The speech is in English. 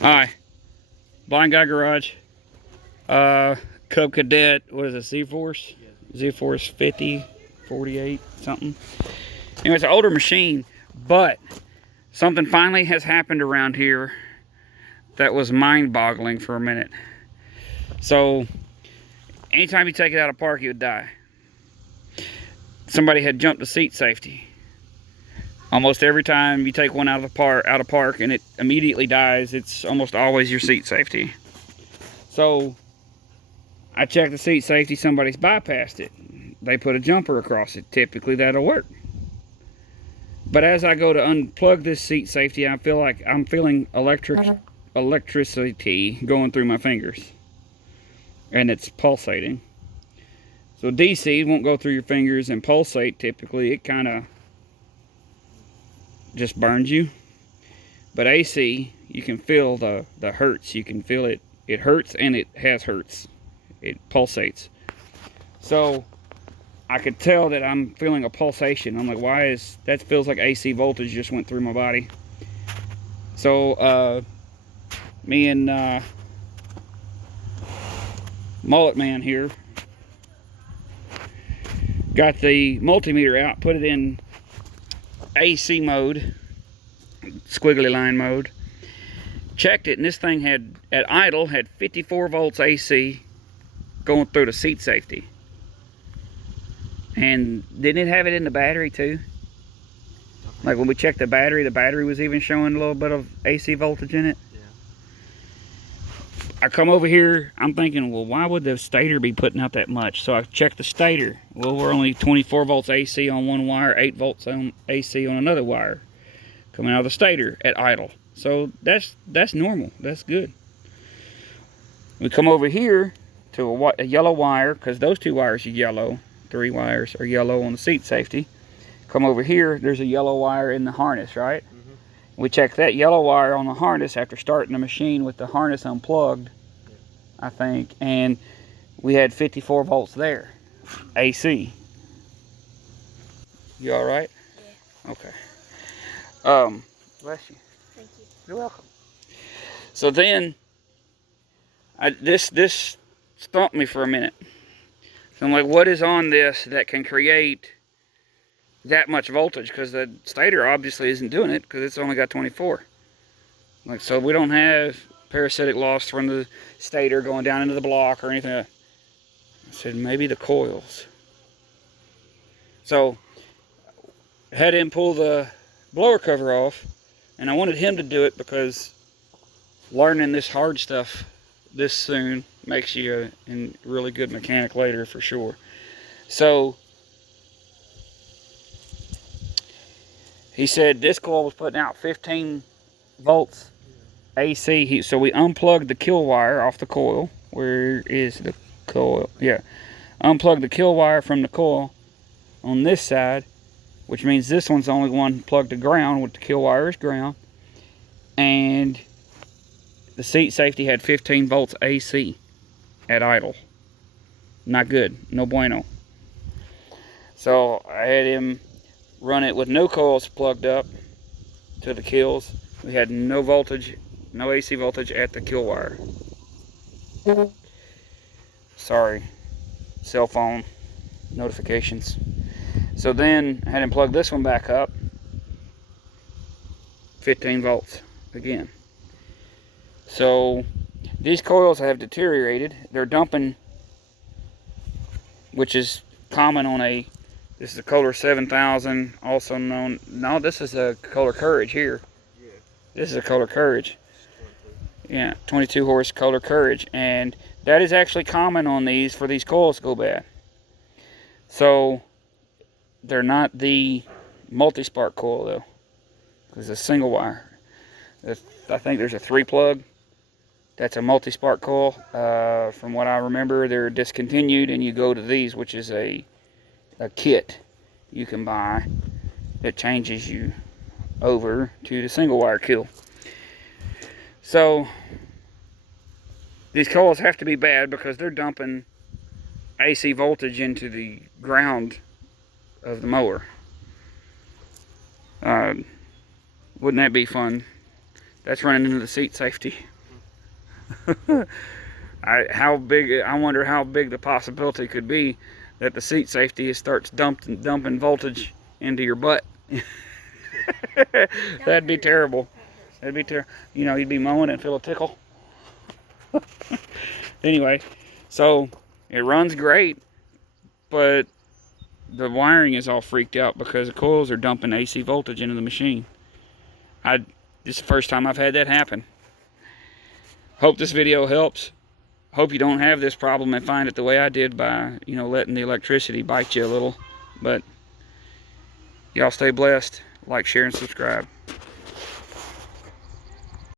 Hi, Blind Guy Garage. Cub Cadet. What is it? Z-Force? Z-Force 50, 48, something. Anyway, it's an older machine, but something finally has happened around here that was mind-boggling for a minute. So, anytime you take it out of park, it would die. Somebody had jumped the seat safety. Almost every time you take one out of park and it immediately dies, it's almost always your seat safety. So I checked the seat safety, somebody's bypassed it. They put a jumper across it. Typically that'll work. But as I go to unplug this seat safety, I feel like I'm feeling electricity going through my fingers. And it's pulsating. So DC won't go through your fingers and pulsate typically. It kind of just burns you. But AC, you can feel the hurts. You can feel it. It hurts and it has hurts. It pulsates. So I could tell that I'm feeling a pulsation. I'm like, why is that? Feels like AC voltage just went through my body. So me and Mullet Man here got the multimeter out, put it in AC mode, squiggly line mode, checked it, and this thing had, at idle, had 54 volts AC going through the seat safety. And didn't it have it in the battery too? Like when we checked the battery was even showing a little bit of AC voltage in it. Yeah. I come over here, I'm thinking, well, why would the stator be putting out that much? So I checked the stator. Well, we're only 24 volts AC on one wire, 8 volts on AC on another wire coming out of the stator at idle. So that's normal. That's good. We come over here to a yellow wire, because those two wires are yellow. 3 wires are yellow on the seat safety. Come over here, there's a yellow wire in the harness, right? Mm-hmm. We check that yellow wire on the harness after starting the machine with the harness unplugged, I think, and we had 54 volts there, AC. You all right? Yeah. Okay. Bless you. Thank you. You're welcome. So then, this stumped me for a minute. So I'm like, what is on this that can create that much voltage? Because the stator obviously isn't doing it, because it's only got 24. Like, so we don't have parasitic loss from the stator going down into the block or anything. I said, maybe the coils. So I had him pull the blower cover off, and I wanted him to do it because learning this hard stuff this soon makes you a really good mechanic later for sure. So he said this coil was putting out 15 volts AC. So we unplugged the kill wire off the coil. Where is the coil? Yeah. Unplugged the kill wire from the coil on this side, which means this one's the only one plugged to ground, with the kill wire is ground. And the seat safety had 15 volts AC at idle. Not good. No bueno. So I had him run it with no coils plugged up to the kills. We had no voltage, no AC voltage at the kill wire. Sorry. Cell phone notifications. So then I had him plug this one back up. 15 volts again. So these coils have deteriorated. They're dumping, which is common on this is a Kohler 7000, also known, no, this is a Kohler Courage here. Yeah. This is a Kohler Courage. Yeah, 22 horse Kohler Courage. And that is actually common on these, for these coils to go bad. So they're not the multi-spark coil though, because it's a single wire. I think there's a 3-plug. That's a multi-spark coil. From what I remember, they're discontinued, and you go to these, which is a kit you can buy that changes you over to the single wire kill. So these coils have to be bad because they're dumping AC voltage into the ground of the mower. Wouldn't that be fun? That's running into the seat safety. I wonder how big the possibility could be that the seat safety starts dumping voltage into your butt. That'd be terrible. That'd be terrible. You know, you'd be mowing and feel a tickle. Anyway, so it runs great, but the wiring is all freaked out because the coils are dumping AC voltage into the machine. This is the first time I've had that happen. Hope this video helps. Hope you don't have this problem and find it the way I did by, you know, letting the electricity bite you a little. But y'all stay blessed. Like, share, and subscribe.